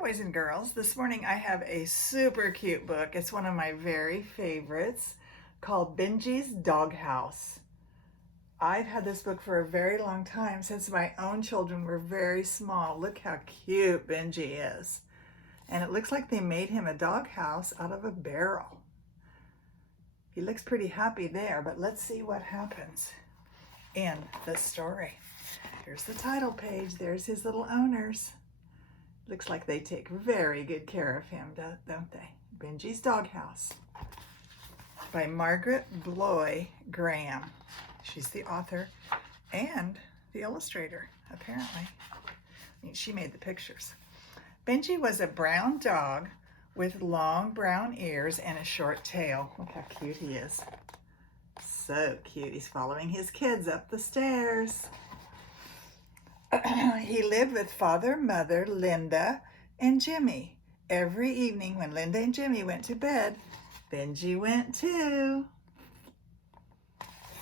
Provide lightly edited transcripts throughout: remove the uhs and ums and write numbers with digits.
boys and girls. This morning I have a super cute book. It's one of my very favorites called Benjy's Doghouse. I've had this book for a very long time, since my own children were very small. Look how cute Benjy is. And it looks like they made him a doghouse out of a barrel. He looks pretty happy there, but let's see what happens in the story. Here's the title page. There's his little owners. Looks like they take very good care of him, don't they? Benjy's Doghouse by Margaret Bloy Graham. She's the author and the illustrator, apparently. I mean, she made the pictures. Benjy was a brown dog with long brown ears and a short tail. Look how cute he is. So cute. He's following his kids up the stairs. He lived with father, mother, Linda, and Jimmy. Every evening when Linda and Jimmy went to bed, Benjy went too.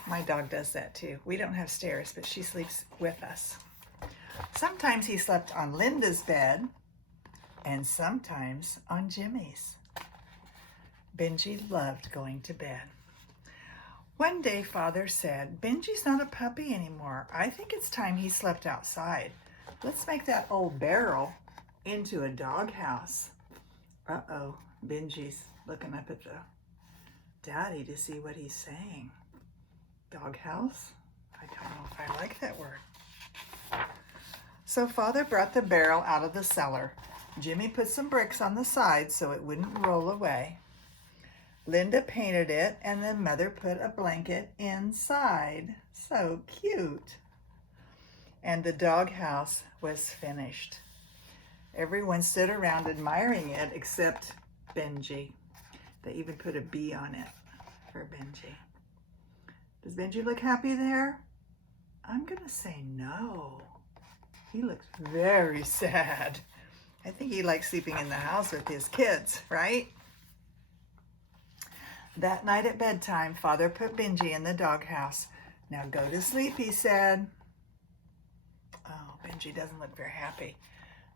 My dog does that too. We don't have stairs, but she sleeps with us. Sometimes he slept on Linda's bed, and sometimes on Jimmy's. Benjy loved going to bed. One day, Father said, "Benjy's not a puppy anymore. I think it's time he slept outside. Let's make that old barrel into a doghouse." Uh-oh, Benjy's looking up at the daddy to see what he's saying. Doghouse? I don't know if I like that word. So Father brought the barrel out of the cellar. Jimmy put some bricks on the side so it wouldn't roll away. Linda painted it, and then Mother put a blanket inside. So cute. And the doghouse was finished. Everyone stood around admiring it except Benjy. They even put a bee on it for Benjy. Does Benjy look happy there? I'm gonna say no. He looks very sad. I think he likes sleeping in the house with his kids, right? That night at bedtime, Father put Benjy in the doghouse. "Now go to sleep," he said. Oh, Benjy doesn't look very happy.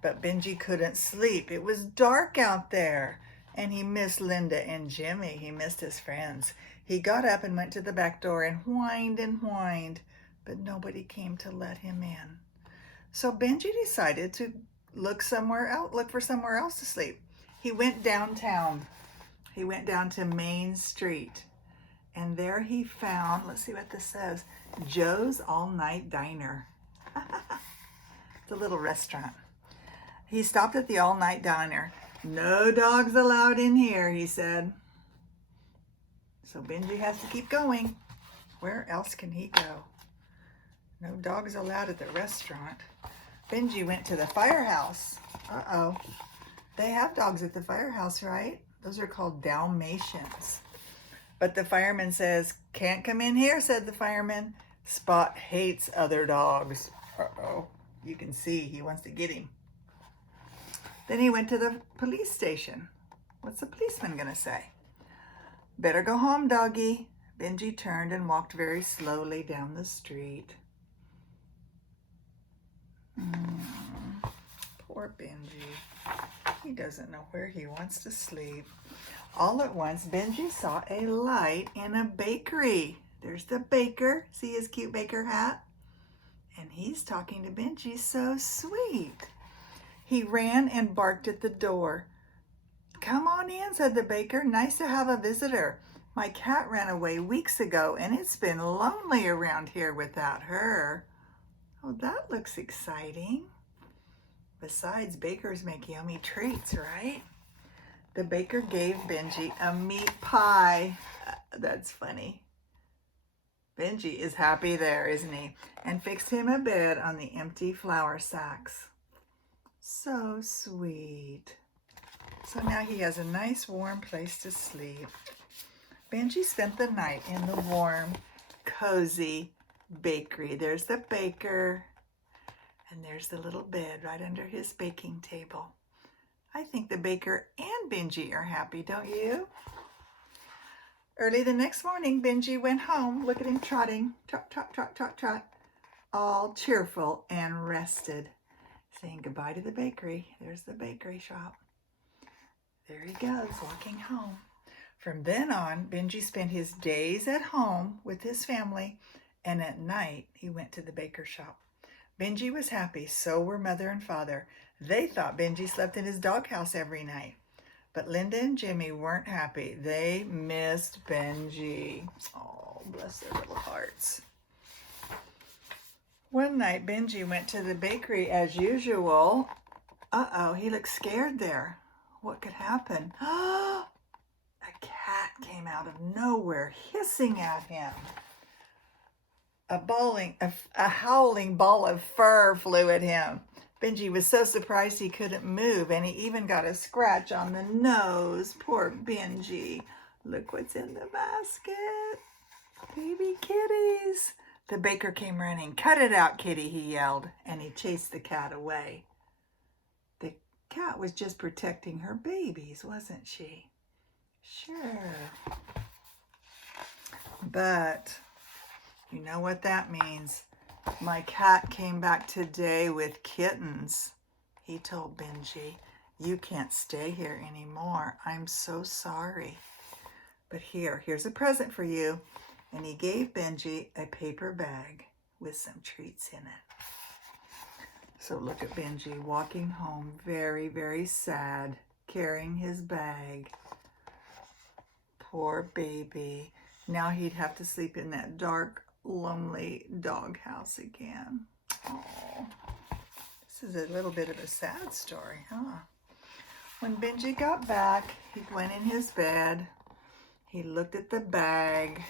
But Benjy couldn't sleep. It was dark out there, and he missed Linda and Jimmy. He missed his friends. He got up and went to the back door and whined, but nobody came to let him in. So Benjy decided to look for somewhere else to sleep. He went downtown. He went down to Main Street, and there he found, let's see what this says, Joe's All-Night Diner. It's a little restaurant. He stopped at the All-Night Diner. "No dogs allowed in here," he said. So Benjy has to keep going. Where else can he go? No dogs allowed at the restaurant. Benjy went to the firehouse. Uh-oh. They have dogs at the firehouse, right? Those are called Dalmatians. But the fireman says, "Can't come in here," said the fireman. "Spot hates other dogs." Uh-oh. You can see he wants to get him. Then he went to the police station. What's the policeman gonna say? "Better go home, doggy." Benjy turned and walked very slowly down the street. Poor Benjy. He doesn't know where he wants to sleep. All at once, Benjy saw a light in a bakery. There's the baker. See his cute baker hat? And he's talking to Benjy. So sweet. He ran and barked at the door. "Come on in," said the baker. "Nice to have a visitor. My cat ran away weeks ago, and it's been lonely around here without her." Oh, that looks exciting. Besides, bakers make yummy treats, right? The baker gave Benjy a meat pie. That's funny. Benjy is happy there, isn't he? And fixed him a bed on the empty flour sacks. So sweet. So now he has a nice warm place to sleep. Benjy spent the night in the warm, cozy bakery. There's the baker. And there's the little bed right under his baking table. I think the baker and Benjy are happy, don't you? Early the next morning, Benjy went home. Look at him trotting. Trot, trot, trot, trot, trot. All cheerful and rested. saying goodbye to the bakery. There's the bakery shop. There he goes, walking home. From then on, Benjy spent his days at home with his family, and at night he went to the baker shop. Benjy was happy, so were Mother and Father. They thought Benjy slept in his doghouse every night. But Linda and Jimmy weren't happy. They missed Benjy. Oh, bless their little hearts. One night, Benjy went to the bakery as usual. Uh-oh, he looked scared there. What could happen? A cat came out of nowhere, hissing at him. A howling ball of fur flew at him. Benjy was so surprised he couldn't move, and he even got a scratch on the nose. Poor Benjy. Look what's in the basket. Baby kitties. The baker came running. "Cut it out, kitty," he yelled, and he chased the cat away. The cat was just protecting her babies, wasn't she? Sure. But you know what that means. "My cat came back today with kittens," he told Benjy. "You can't stay here anymore. I'm so sorry. But here's a present for you." And he gave Benjy a paper bag with some treats in it. So look at Benjy walking home, very, very sad, carrying his bag. Poor baby. Now he'd have to sleep in that dark, lonely doghouse again. Oh, this is a little bit of a sad story, huh? When Benjy got back, he went in his bed. He looked at the bag,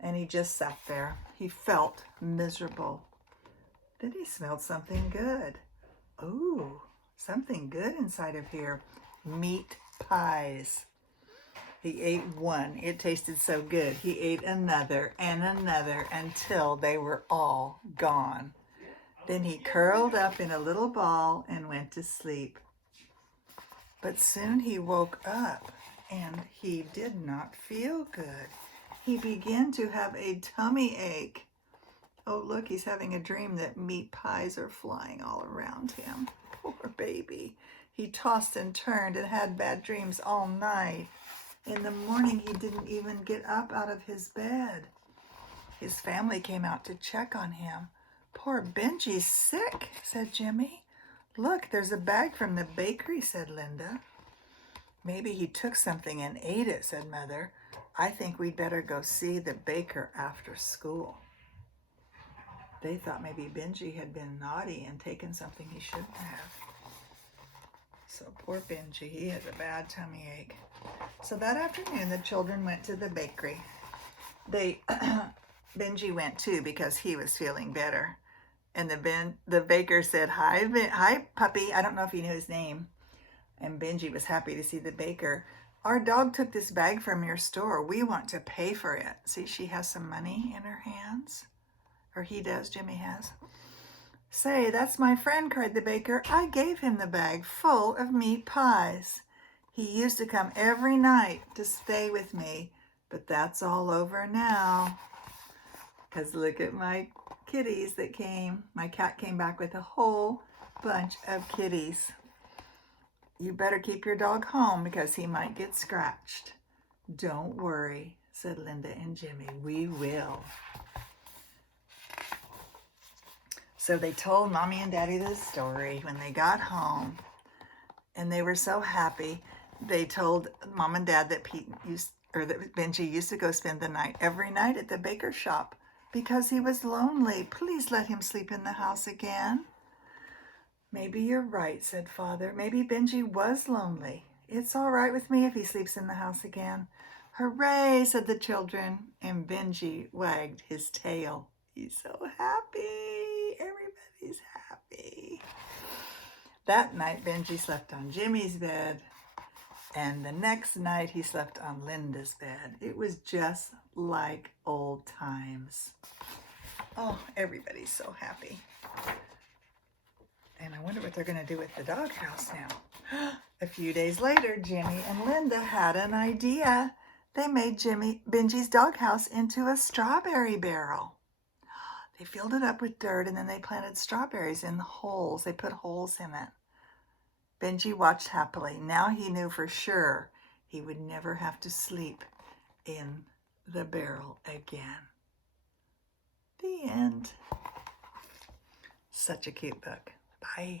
and he just sat there. He felt miserable. Then he smelled something good. Ooh, something good inside of here. Meat pies. He ate one. It tasted so good. He ate another and another until they were all gone. Then he curled up in a little ball and went to sleep. But soon he woke up and he did not feel good. He began to have a tummy ache. Oh, look, he's having a dream that meat pies are flying all around him. Poor baby. He tossed and turned and had bad dreams all night. In the morning, he didn't even get up out of his bed. His family came out to check on him. "Poor Benjy's sick," said Jimmy. "Look, there's a bag from the bakery," said Linda. "Maybe he took something and ate it," said Mother. "I think we'd better go see the baker after school." They thought maybe Benjy had been naughty and taken something he shouldn't have. So poor Benjy, he has a bad tummy ache. So that afternoon, the children went to the bakery. Benjy went too because he was feeling better. And the baker said, Hi, puppy." I don't know if he knew his name. And Benjy was happy to see the baker. "Our dog took this bag from your store. We want to pay for it." See, she has some money in her hands. Or he does, Jimmy has. "Say, that's my friend," cried the baker. "I gave him the bag full of meat pies. He used to come every night to stay with me, but that's all over now. Because look at my kitties that came. My cat came back with a whole bunch of kitties. You better keep your dog home because he might get scratched." "Don't worry," said Linda and Jimmy. "We will." So they told Mommy and Daddy the story when they got home, and they were so happy. They told Mom and Dad that that Benjy used to go spend the night every night at the baker shop because he was lonely. "Please let him sleep in the house again." "Maybe you're right," said Father. "Maybe Benjy was lonely. It's all right with me if he sleeps in the house again." "Hooray," said the children, and Benjy wagged his tail. He's so happy. Everybody's happy. That night, Benjy slept on Jimmy's bed, and the next night he slept on Linda's bed. It was just like old times. Oh, everybody's so happy. And I wonder what they're going to do with the doghouse now. A few days later, Jimmy and Linda had an idea. They made Benjy's doghouse into a strawberry barrel. They filled it up with dirt, and then they planted strawberries in the holes. They put holes in it. Benjy watched happily. Now he knew for sure he would never have to sleep in the barrel again. The end. Such a cute book. Bye.